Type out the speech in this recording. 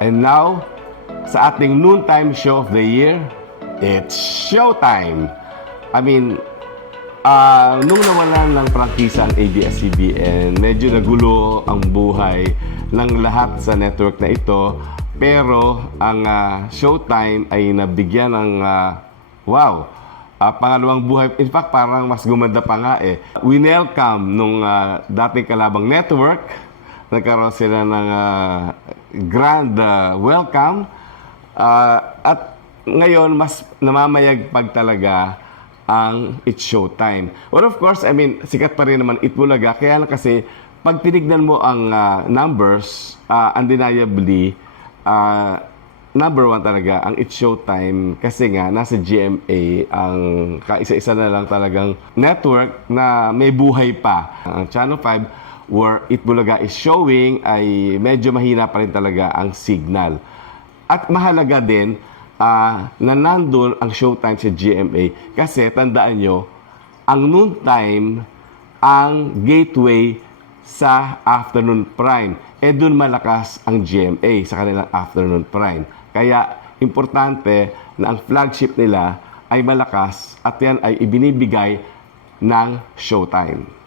And now, sa ating noontime show of the year, it's showtime! I mean, nung nawalan ng prangkisa ang ABS-CBN, medyo nagulo ang buhay ng lahat sa network na ito. Pero ang showtime ay nabigyan ng, pangalawang buhay. In fact, parang mas gumanda pa nga eh. We welcome nung dating kalabang network. Nagkaroon sila ng grand welcome. At ngayon, mas namamayagpag talaga ang It's Showtime. Well, of course, I mean, sikat pa rin naman Itbulaga. Kaya lang kasi, pag tinignan mo ang numbers, undeniably, number one talaga ang It's Showtime kasi nga nasa GMA ang kaisa-isa na lang talagang network na may buhay pa. Ang Channel 5 where Itbulaga is showing ay medyo mahina pa rin talaga ang signal. At mahalaga din na nandun ang showtime sa GMA kasi tandaan nyo, ang noontime ang gateway sa afternoon prime. Eh dun malakas ang GMA sa kanilang afternoon prime. Kaya importante na ang flagship nila ay malakas at yan ay ibinibigay ng showtime.